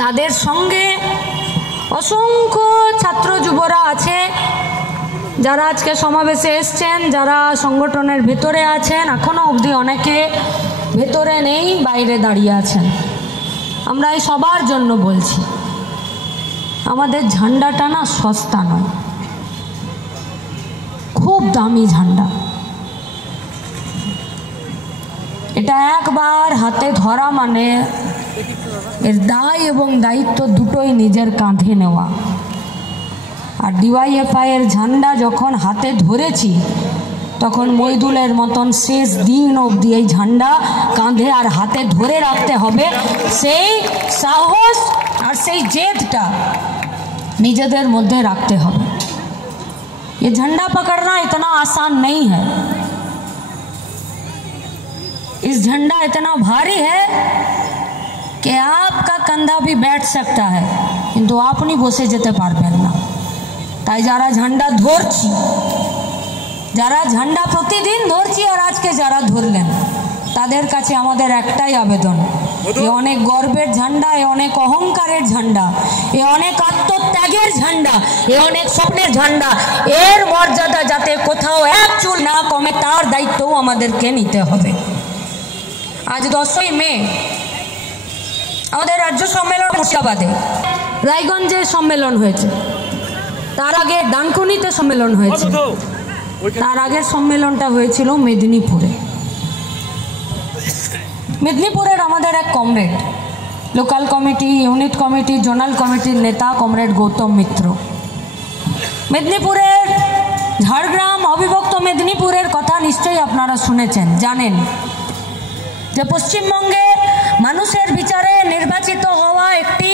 তাদের সঙ্গে অসংখ্য ছাত্র যুবরা আছে যারা আজকে সমাবেশে এসছেন, যারা সংগঠনের ভেতরে আছেন, এখনও অবধি অনেকে ভেতরে নেই, বাইরে দাঁড়িয়ে আছেন। আমরা এই সবার জন্য বলছি, আমাদের ঝান্ডাটা না সস্তা নয়, খুব দামি ঝান্ডা। এটা একবার হাতে ধরা মানে এর দায় এবং দায়িত্ব দুটোই নিজের কাঁধে নেওয়া। আর ডিওয়াইএফআই এর ঝান্ডা যখন হাতে ধরেছি তখন মইদুলের মতন শেষ দিন অবধি এই ঝান্ডা কাঁধে আর হাতে ধরে রাখতে হবে। সেই সাহস আর সেই জেদটা নিজেদের মধ্যে রাখতে হবে। ये झंडा पकड़ना इतना आसान नहीं है, इस झंडा इतना भारी है कि आपका कंधा भी बैठ सकता है, किंतु আপনি বসে যেতে পারবেন না। তাই যারা ঝান্ডা ধরছি, যারা ঝান্ডা প্রতিদিন ধরছি আর আজকে যারা ধরলেন, তাদের কাছে আমাদের একটাই আবেদন, এ অনেক গর্বের ঝান্ডা, এ অনেক অহংকারের ঝান্ডা, এ অনেক আত্মত্যাগের ঝান্ডা, এ অনেক স্বপ্নের ঝান্ডা। এর মর্যাদা যাতে কোথাও এক চুল না কমে তার দায়িত্বও আমাদেরকে নিতে হবে। আজ 10ই মে আমাদের রাজ্য সম্মেলন মুর্শিদাবাদে, রায়গঞ্জে সম্মেলন হয়েছে, তার আগে ডানকুনিতে সম্মেলন হয়েছে, তার আগের সম্মেলনটা হয়েছিল মেদিনীপুরে। মেদিনীপুরের আমাদের এক comrade, local committee, unit committee, zonal কমিটির নেতা কমরেড গৌতম মিত্র, মেদিনীপুরের ঝাড়গ্রাম অবিভক্ত মেদিনীপুরের কথা নিশ্চয়ই আপনারা শুনেছেন, জানেন যে পশ্চিমবঙ্গে মানুষের বিচারে নির্বাচিত হওয়া একটি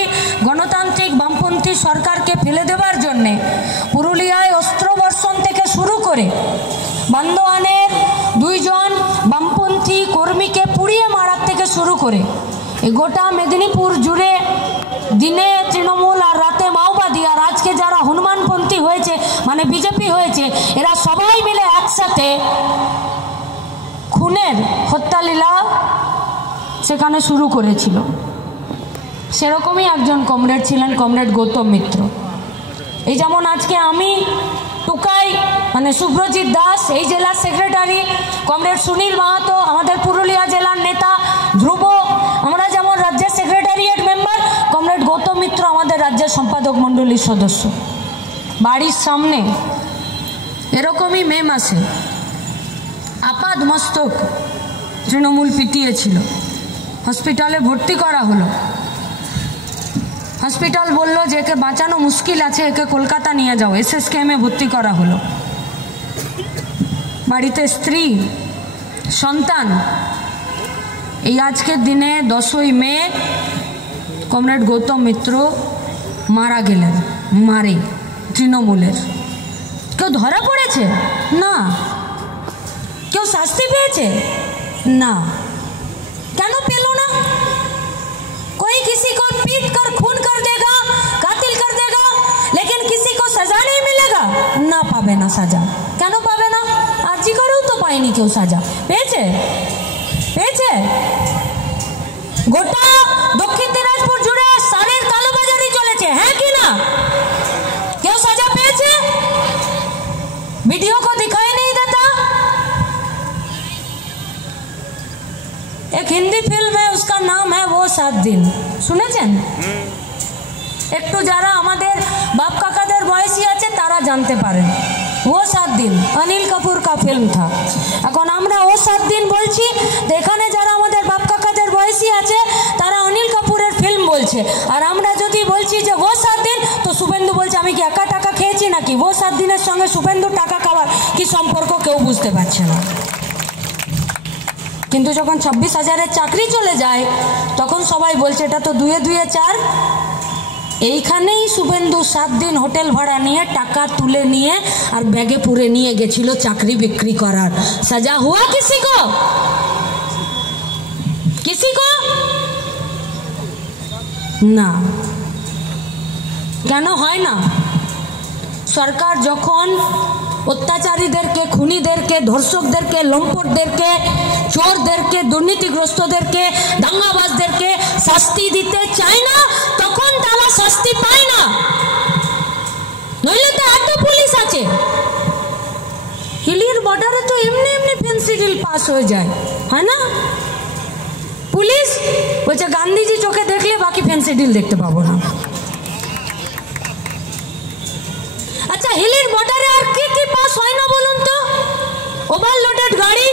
গণতান্ত্রিক বামপন্থী সরকারকে ফেলে দেওয়ার জন্যে পুরুলিয়ায় অস্ত্রবর্ষণ থেকে শুরু করে বান্দোয়ানের 2 জন বামপন্থী কর্মীকে পুড়িয়ে মারার থেকে শুরু করে এই গোটা মেদিনীপুর জুড়ে দিনে তৃণমূল আর রাতে মাওবাদী, আর আজকে যারা হনুমানপন্থী হয়েছে মানে বিজেপি হয়েছে, এরা সবাই মিলে একসাথে খুনের হত্যালীলা সেখানে শুরু করেছিল। সেরকমই একজন কমরেড ছিলেন কমরেড গৌতম মিত্র। এই যেমন আজকে আমি টুকাই মানে শুভ্রজিৎ দাস এই জেলার সেক্রেটারি, কমরেড সুনীল মাহাতো আমাদের পুরুলিয়া জেলার নেতা, ধ্রুব আমরা যেমন রাজ্যের সেক্রেটারিয়েট মেম্বার, কমরেড গৌতম মিত্র আমাদের রাজ্যের সম্পাদক মণ্ডলীর সদস্য। বাড়ির সামনে এরকমই মে মাসে আপাদ মস্তক তৃণমূল পিটিয়েছিল, হসপিটালে ভর্তি করা হলো। হসপিটাল বলল যে একে বাঁচানো মুশকিল আছে, একে কলকাতা নিয়ে যাও, এসএসকেএমে ভর্তি করা হলো। বাড়িতে স্ত্রী সন্তান। এই আজকের দিনে 10ই মে কমরেড গৌতম মিত্র মারা গেলেন, মারে তৃণমূলের। কেউ ধরা পড়েছে না, কেউ শাস্তি পেয়েছে না। কেন পেল না? कोई किसी को पीट कर खून कर देगा, कातिल कर देगा, लेकिन किसी को सजा नहीं मिलेगा, ना पावे ना साजा। কেন পাবে না? আজই করেও তো পায়নি কেউ সাজা। পেয়েছে? পেয়েছে? গোটা দক্ষিণ দিনাজপুর জুড়ে সারের কালোবাজারি চলেছে, হ্যাঁ কি না? কেউ সাজা পেয়েছে? वीडियो को दिखाई नहीं देता? एक हिंदी फिल्म है, उसका नाम है वो 7 दिन, শুনেছেন? একটু যারা আমাদের বাপ কাকাদের বয়সী আছে তারা জানতে পারেন। वो 7 दिन অনিল কাপুর का फिल्म था। এখন আমরা ও 7 दिन বলছি, তো এখানে যারা আমাদের বাপ কাকাদের বয়সী আছে তারা অনিল কাপুরের ফিল্ম বলছে। আর আমরা যদি বলছি যে वो 7 दिन, তো শুভেন্দু বলছে আমি কি একা টাকা খেয়েছি নাকি? वो 7 দিনের সঙ্গে শুভেন্দু টাকা খাওয়ার কি সম্পর্ক কেউ বুঝতে পারছে না। কিন্তু যখন 26,000-এর চাকরি চলে যায় তখন সবাই বলছে এটা তো 2 2 4। এইখানেই শুভেন্দু 7 দিন হোটেল ভাড়া নিয়ে টাকা তুলে নিয়ে আর ব্যাগে পুরে নিয়ে গেছিল চাকরি বিক্রি করার। সাজা হুয়া কিসি কো? কিসি কো না। কেন হয় না? সরকার যখন অত্যাচারীদেরকে, খুনিদেরকে, ধর্ষকদেরকে, লম্পটদেরকে, চোরদেরকে, দুর্নীতিগ্রস্তদেরকে, দাঙ্গাবাজদেরকে শাস্তি দিতে চায় না, তখন শাস্তি পায় না, নইলে তো এত পুলিশ আছে। হিলির বর্ডারে তো এমনি এমনি ফেন্সি ডিল পাস হয়ে যায়, হয় না? পুলিশ বলছে গান্ধীজি চোখে দেখলে বাকি ফেন্সি ডিল দেখতে পাবো না। আচ্ছা, হিলির বর্ডারে আর কি কি পাস হয় না বলুন তো? ওভারলোডেড গাড়ি,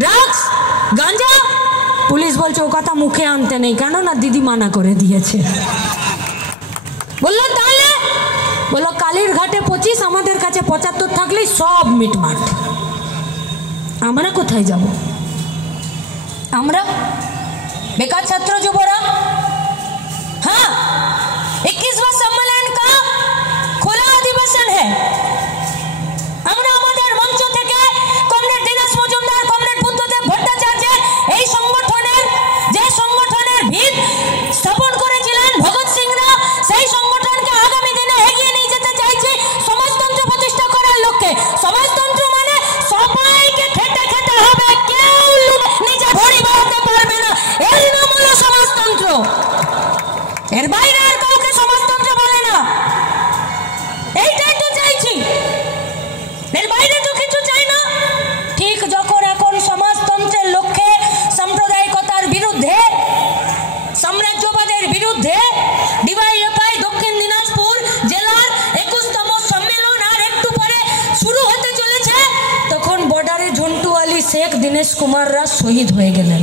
ড্রাগস, গাঁজা। পুলিশ বলছে ও কথা মুখে আনতে নেই, কেন না দিদি মানা করে দিয়েছে। বললো তাহলে? বললো কালীর ঘাটে 25, আমাদের কাছে 75 থাকলেই সব মিটমাট। আমরা কোথায় যাব? আমরা बेकार छात्र युवरा। हाँ, 21वां सम्मेलन का खुला अधिवेशन है। আমরা আমাদের মঞ্চ থেকে কমরেড দীনেশ মজুমদার, কমরেড বুদ্ধদেব ভট্টাচার্য এই সংগঠনের যে সংগঠনের ভিত স্থাপন করেছিলেন ভগৎ সিংরা, সেই সংগঠনকে আগামী দিনে এগিয়ে নিয়ে যেতে চাইছি সমাজতন্ত্র প্রতিষ্ঠা করার লক্ষ্যে। সমাজতন্ত্র মানে সবাইকে খেতে খেতে হবে, কেউ নিজে ভরি বাড়াতে পারবে না, এর নাম হলো সমাজতন্ত্র। এর বাইরে আর কাউকে সমাজতন্ত্র বলে না। এইটাই তো চাইছি, এর বাইরে তো কিছু চাই না। ঠিক যখন এখন সমাজতন্ত্রের লক্ষ্যে সাম্প্রদায়িকতার বিরুদ্ধে, সাম্রাজ্যবাদের বিরুদ্ধে ডিওয়াইএফআই দক্ষিণ দিনাজপুর জেলার 21তম সম্মেলন আর একটু পরে শুরু হতে চলেছে, তখন বর্ডারে ঝন্টু আলী শেখ, দীনেশ কুমাররা শহীদ হয়ে গেলেন।